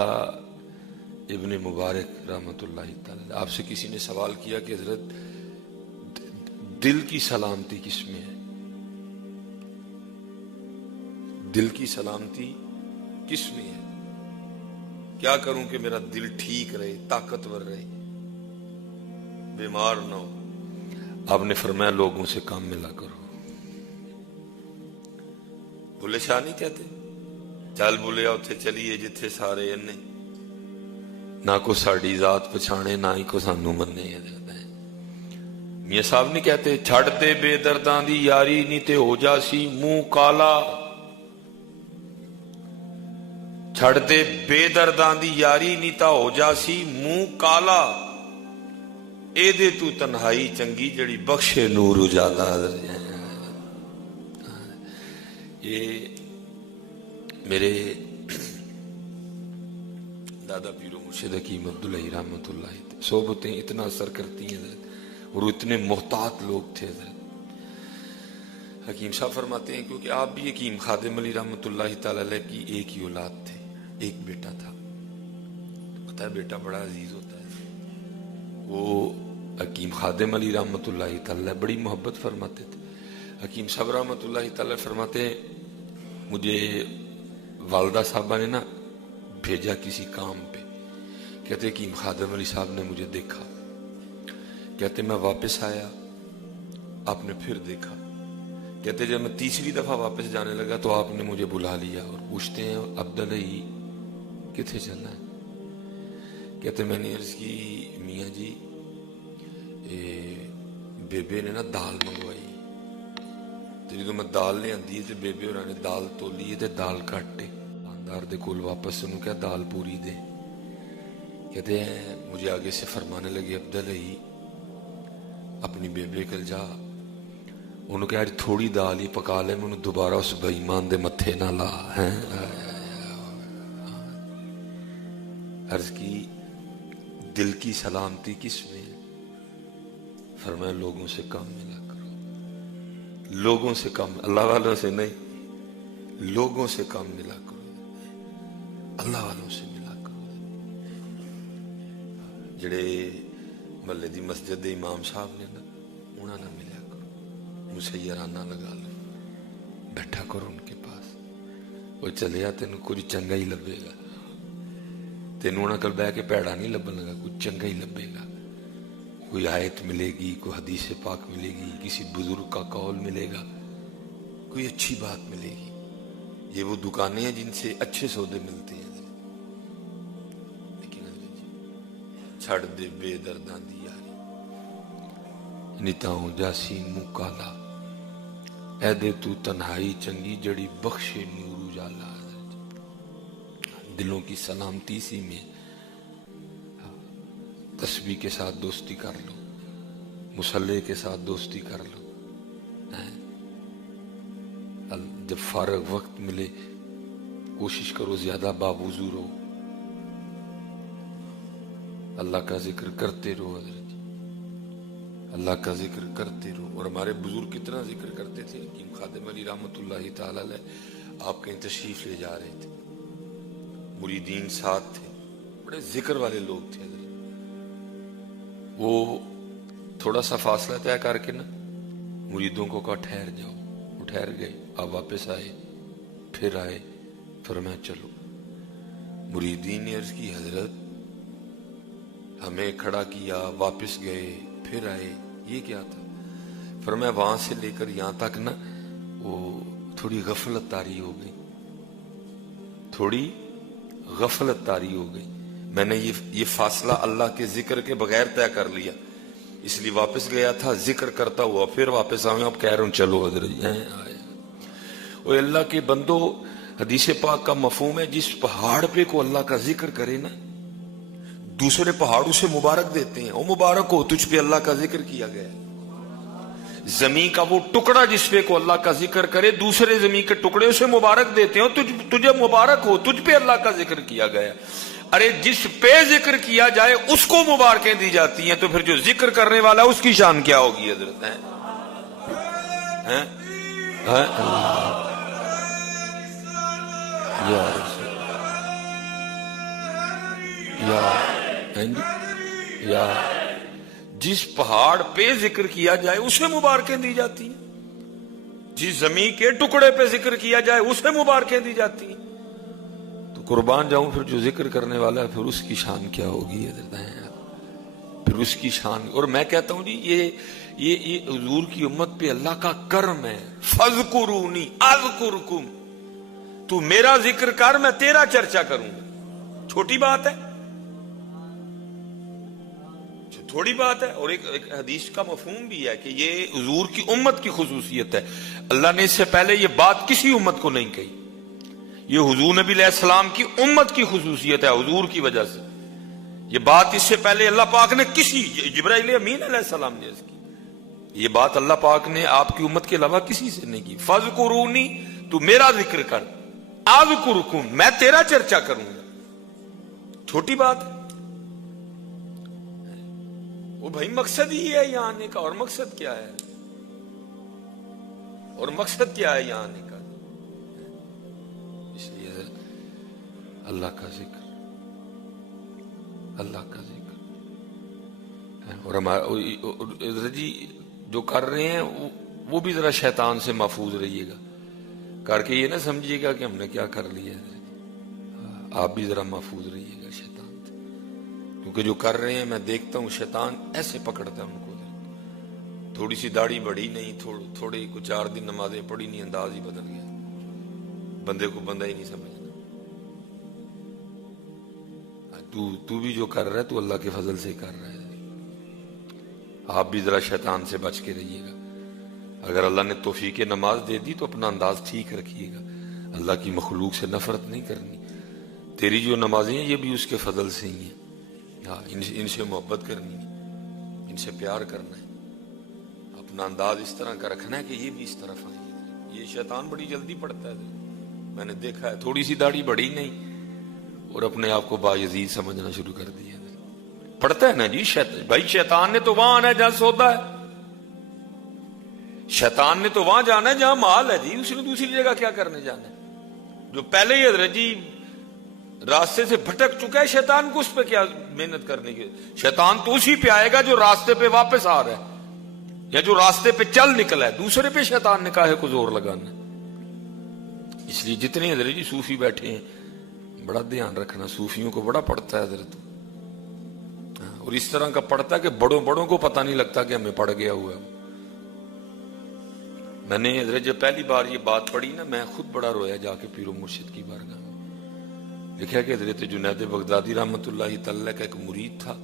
ابن مبارک رحمۃ اللہ تعالی، آپ سے کسی نے سوال کیا کہ حضرت دل کی سلامتی کس میں ہے؟ دل کی سلامتی کس میں ہے؟ کیا کروں کہ میرا دل ٹھیک رہے، طاقتور رہے، بیمار نہ ہو؟ آپ نے فرمایا لوگوں سے کام ملا کرو۔ بھولے شاہ نہیں کہتے چل بھولیا اتھے چلیے جتھے سارے انے، نہ کو ساڑی ذات پچھانے نہ ہی کو سانو مننے۔ میاں صاحب نہیں کہتے چھڑ دے بے درداں دی یاری نہیں تے ہو جاسی منہ کالا، چھڑ دے بے درداں دی یاری نہیں تا ہو جاسی منہ کالا، اے دے تو تنہائی چنگی جڑی بخشے نور اجالا۔ یہ میرے دادا پیر و مرشد حکیم عبداللہ رحمۃ اللہ صحبتیں اتنا اثر کرتی ہیں حضرت، اور اتنے محتاط لوگ تھے حضرت۔ حکیم صاحب فرماتے ہیں کیونکہ آپ بھی حکیم خادم علی رحمۃ اللہ تعالی علیہ کی ایک ہی اولاد تھے، ایک بیٹا تھا، پتہ ہے بیٹا بڑا عزیز ہوتا ہے۔ وہ حکیم خادم علی رحمۃ اللہ تعالی علیہ بڑی محبت فرماتے تھے۔ حکیم صاحب رحمۃ اللہ تعالی فرماتے ہیں مجھے والدہ صاحبہ نے نا بھیجا کسی کام پہ، کہتے حکیم خادم علی صاحب نے مجھے دیکھا، کہتے میں واپس آیا آپ نے پھر دیکھا، کہتے جب میں تیسری دفعہ واپس جانے لگا تو آپ نے مجھے بلا لیا اور پوچھتے ہیں عبداللہ کتنے چلنا ہے؟ کہتے میں نے عرض کی میاں جی بیبے نے نا دال منگوائی، تو جدو میں دال لے آندی ہے تو بیبے اور نے دال تولی ہے تو دال کٹے دار دے کول واپس انہوں کہا دال پوری دے۔ کہتے ہیں مجھے آگے سے فرمانے لگے عبداللہ اپنی بیبے کل جا انہوں کہا تھوڑی دال ہی پکا لے میں انہوں دوبارہ اس بے ایمان دے متھے نہ لا۔ عرض کی دل کی سلامتی کس میں ہے؟ فرمایا لوگوں سے کام ملا کرو، لوگوں سے کام، اللہ والوں سے نہیں، لوگوں سے کام ملا کرو، اللہ والوں سے ملا کرو۔ جڑے محلے دی مسجد دے امام صاحب نے نا انہاں نہ ملیا کرو، مسیرانہ لگا لو، بیٹھا کرو ان کے پاس، وہ چلیا تینوں کچھ چنگا ہی لبے گا، تینوں انہاں کل بہ کے پیڑا نہیں لبن لگا، کچھ چنگا ہی لبے گا، کوئی آیت ملے گی، کوئی حدیث پاک ملے گی، کسی بزرگ کا قول ملے گا، کوئی اچھی بات ملے گی۔ یہ وہ دکانیں ہیں جن سے اچھے سودے ملتے ہیں، لیکن چھڑ دے بے درداں دی یاری نتاؤں جاسی منہ کالا، اے دے تو تنہائی چنگی جڑی بخشے نور اجالا۔ دلوں کی سلامتی سی میں تسبیح کے ساتھ دوستی کر لو، مصلی کے ساتھ دوستی کر لو، جب فارغ وقت ملے کوشش کرو زیادہ باوضو رہو، اللہ کا ذکر کرتے رہو حضرت، اللہ کا ذکر کرتے رہو۔ اور ہمارے بزرگ کتنا ذکر کرتے تھے، حکیم خادم علی رحمۃ اللہ تعالی علیہ آپ کہیں تشریف لے جا رہے تھے، مریدین ساتھ تھے، بڑے ذکر والے لوگ تھے حضرت۔ وہ تھوڑا سا فاصلہ طے کر کے نا مریدوں کو کہا ٹھہر جاؤ، وہ ٹھہر گئے، آپ واپس آئے، پھر آئے، فرمایا چلو۔ مریدین نے عرض کی حضرت ہمیں کھڑا کیا، واپس گئے، پھر آئے، یہ کیا تھا؟ فرمایا وہاں سے لے کر یہاں تک نا وہ تھوڑی غفلت طاری ہو گئی، تھوڑی غفلت طاری ہو گئی، میں نے یہ فاصلہ اللہ کے ذکر کے بغیر طے کر لیا، اس لیے واپس گیا تھا، ذکر کرتا ہوا پھر واپس آؤں، اب کہہ رہا ہوں چلو حضرت آئے۔ اور اللہ کے بندو حدیث پاک کا مفہوم ہے جس پہاڑ پہ کو اللہ کا ذکر کرے نا دوسرے پہاڑوں سے مبارک دیتے ہیں، او مبارک ہو تجھ پہ اللہ کا ذکر کیا گیا ہے۔ زمین کا وہ ٹکڑا جس پہ کو اللہ کا ذکر کرے دوسرے زمین کے ٹکڑے اسے مبارک دیتے ہیں، تجھے مبارک ہو تجھ پہ اللہ کا ذکر کیا گیا۔ ارے جس پہ ذکر کیا جائے اس کو مبارکیں دی جاتی ہیں، تو پھر جو ذکر کرنے والا اس کی شان کیا ہوگی حضرت؟ یا رسول یا یا جس پہاڑ پہ ذکر کیا جائے اسے مبارکیں دی جاتی ہیں، جس زمین کے ٹکڑے پہ ذکر کیا جائے اسے مبارکیں دی جاتی ہیں. تو قربان جاؤں پھر جو ذکر کرنے والا ہے پھر اس کی شان کیا ہوگی حضرت ہیں، پھر اس کی شان. اور میں کہتا ہوں جی یہ حضور کی امت پہ اللہ کا کرم ہے. فَاذْكُرُونِي أَذْكُرْكُمْ، تو میرا ذکر کر میں تیرا چرچا کروں گا. چھوٹی بات ہے، تھوڑی بات ہے. اور ایک حدیث کا مفہوم بھی ہے کہ یہ حضور کی امت کی خصوصیت ہے. اللہ نے اس سے پہلے یہ بات کسی امت کو نہیں کہی. یہ حضور نبی علیہ السلام کی امت کی خصوصیت ہے حضور کی وجہ سے. یہ بات اس سے پہلے اللہ پاک نے کسی جبرائیل امین علیہ السلام نے اس کی، یہ بات اللہ پاک نے آپ کی امت کے علاوہ کسی سے نہیں کی. فَاذْكُرُونِي، تو میرا ذکر کر، أَذْكُرْكُمْ، میں تیرا چرچا کروں گا. چھوٹی بات ہے وہ بھائی. مقصد ہی ہے یہاں آنے کا. اور مقصد کیا ہے؟ اور مقصد کیا ہے یہاں آنے کا؟ اس لیے اللہ کا ذکر، اللہ کا ذکر. اور ہمارا جی جو کر رہے ہیں وہ بھی ذرا شیطان سے محفوظ رہیے گا. کر کے یہ نہ سمجھیے گا کہ ہم نے کیا کر لیا ہے. آپ بھی ذرا محفوظ رہیے گا شیطان سے، کیونکہ جو کر رہے ہیں میں دیکھتا ہوں شیطان ایسے پکڑتا ہے ان کو. تھوڑی سی داڑھی بڑھی نہیں، تھوڑے کچھ 4 دن نمازیں پڑھی نہیں، انداز ہی بدل گیا. بندے کو بندہ ہی نہیں سمجھنا. تو بھی جو کر رہا ہے تو اللہ کے فضل سے کر رہا ہے. آپ بھی ذرا شیطان سے بچ کے رہیے گا. اگر اللہ نے توفیق نماز دے دی تو اپنا انداز ٹھیک رکھیے گا. اللہ کی مخلوق سے نفرت نہیں کرنی. تیری جو نمازیں ہیں یہ بھی اس کے فضل سے ہی ہیں. ہاں، ان سے محبت کرنی ہے، ان سے پیار کرنا ہے. اپنا انداز اس طرح کا رکھنا ہے کہ یہ بھی اس طرف آئیں. یہ شیطان بڑی جلدی پڑتا ہے، میں نے دیکھا ہے. تھوڑی سی داڑھی بڑھی نہیں اور اپنے آپ کو باعزیز سمجھنا شروع کر دیا. پڑھتا ہے نا جی بھائی. شیطان نے تو وہاں آنا ہے جہاں سودا ہے. شیطان نے تو وہاں جانا ہے جہاں مال ہے جی. اس نے دوسری جگہ کیا کرنے جانا ہے؟ جو پہلے ہی حضرت جی راستے سے بھٹک چکا ہے، شیطان کو اس پہ کیا محنت کرنے کی؟ شیطان تو اسی پہ آئے گا جو راستے پہ واپس آ رہا ہے یا جو راستے پہ چل نکلا ہے. دوسرے پہ شیطان نے کہا ہے کو زور لگانا. اس لیے جتنے حضرت جی صوفی بیٹھے ہیں بڑا دھیان رکھنا. صوفیوں کو بڑا پڑتا ہے حضرت، اور اس طرح کا پڑتا ہے کہ بڑوں کو پتہ نہیں لگتا کہ ہمیں پڑ گیا ہوا ہے. میں نے حضرت جب پہلی بار یہ بات پڑھی نا میں خود بڑا رویا جا کے پیر و مرشد کی بارگاہ میں. لکھا کہ حضرت جنید بغدادی رحمۃ اللہ تعالی کا ایک مرید تھا،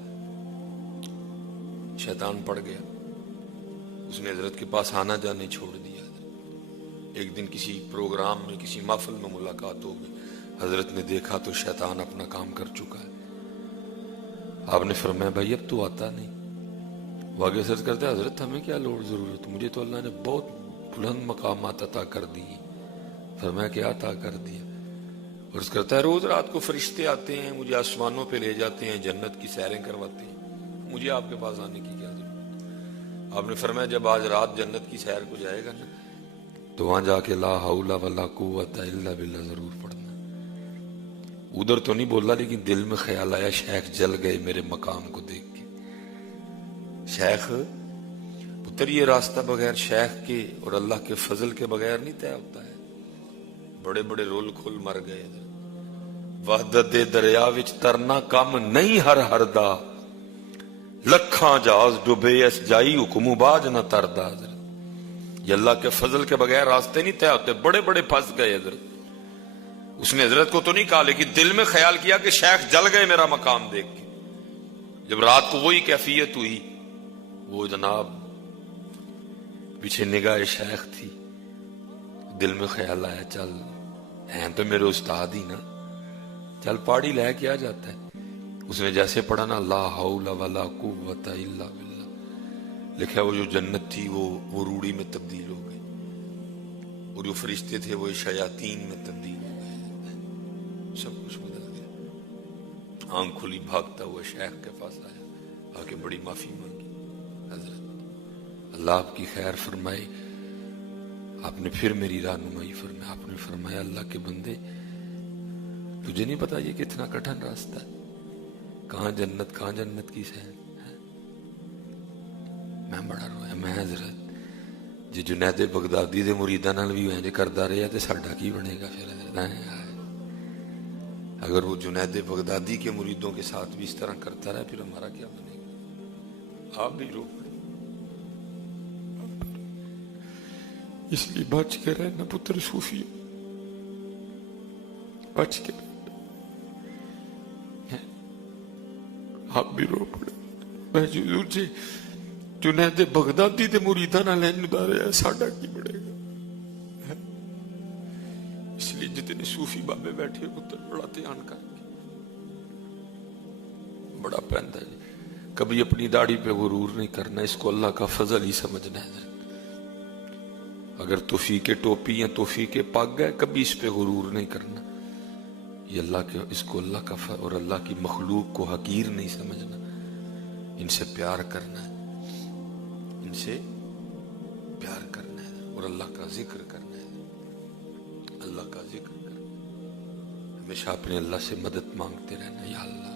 شیطان پڑ گیا. اس نے حضرت کے پاس آنا جانے چھوڑ دیا. ایک دن کسی پروگرام میں کسی محفل میں ملاقات ہو گئی. حضرت نے دیکھا تو شیطان اپنا کام کر چکا ہے. آپ نے فرمایا بھائی اب تو آتا نہیں. وہ آگے سرچ کرتے حضرت ہمیں کیا لوڑ ضرورت، مجھے تو اللہ نے بہت بلند مقامات عطا کر دی. فرمایا کیا عطا کر دیا؟ اور اس کرتا ہے روز رات کو فرشتے آتے ہیں مجھے آسمانوں پہ لے جاتے ہیں، جنت کی سیریں کرواتے ہیں، مجھے آپ کے پاس آنے کی کیا ضرورت؟ آپ نے فرمایا جب آج رات جنت کی سیر کو جائے گا نا تو وہاں جا کے لا حول ولا قوت الا باللہ ضرور پڑھنا. ادھر تو نہیں بولا لیکن دل میں خیال آیا شیخ جل گئے میرے مقام کو دیکھ کے. شیخ پتر یہ راستہ بغیر شیخ کے اور اللہ کے فضل کے بغیر نہیں طے ہوتا ہے. بڑے بڑے رول کھل مر گئے. وحدت دریا وچ ترنا کم نہیں ہر دا، لکھاں جہاز ڈوبے اس جائی حکم باج نہ تردا. یہ اللہ کے فضل کے بغیر راستے نہیں طے ہوتے. بڑے بڑے پھنس گئے حضرت. اس نے حضرت کو تو نہیں کہا لیکن دل میں خیال کیا کہ شیخ جل گئے میرا مقام دیکھ کے. جب رات کو وہی کیفیت ہوئی وہ جناب پیچھے نگاہ شیخ تھی. دل میں خیال آیا چل ہیں تو میرے استاد ہی نا، چل پاڑی لے کے آ جاتا ہے. اس نے جیسے پڑھا نا لا حول ولا قوت الا باللہ، لکھا وہ جو جنت تھی وہ روڑی میں تبدیل ہو گئی اور جو فرشتے تھے وہ شیاطین میں تبدیل ہو گئے. سب کچھ بدل گیا. آنکھ کھلی بھاگتا ہوا شیخ کے پاس آیا، آ کے بڑی معافی مانگی. حضرت اللہ آپ کی خیر فرمائے. آپ نے پھر میری رہنمائی فرمائی. آپ نے فرمایا اللہ کے بندے تجھے نہیں پتا یہ کتنا کٹھن راستہ ہے. کہاں جنت کی سیر. میں بڑا رویا. میں حضرت جی جنید بغدادی دے مریداں نال بھی انج کردا رہیا تے ساڈا کی بنے گا پھر. اگر وہ جنید بغدادی کے مریدوں کے ساتھ بھی اس طرح کرتا رہا پھر ہمارا کیا بنے گا. آپ بھی رو پڑے. اس لیے بچ کے رہنا پتر صوفی, بچ کے رہنا. آپ بھی رو پڑے. میں حضور جی جنید بغدادی دے مریداں نال انج رہیا ساڈا کی بنے گا. اس لیے جتنے صوفی بابے بیٹھے پتر بڑا دھیان کر کے بڑا پہنتا ہے. کبھی اپنی داڑھی پہ غرور نہیں کرنا, اس کو اللہ کا فضل ہی سمجھنا ہے. اگر توفیق ٹوپی یا توفیق پگ ہے کبھی اس پہ غرور نہیں کرنا. یہ اللہ کے, اس کو اللہ کا اور اللہ کی مخلوق کو حقیر نہیں سمجھنا. ان سے پیار کرنا ہے, ان سے پیار کرنا ہے اور اللہ کا ذکر کرنا ہے. اللہ کا ذکر کرنا, ہمیشہ اپنے اللہ سے مدد مانگتے رہنا. یا اللہ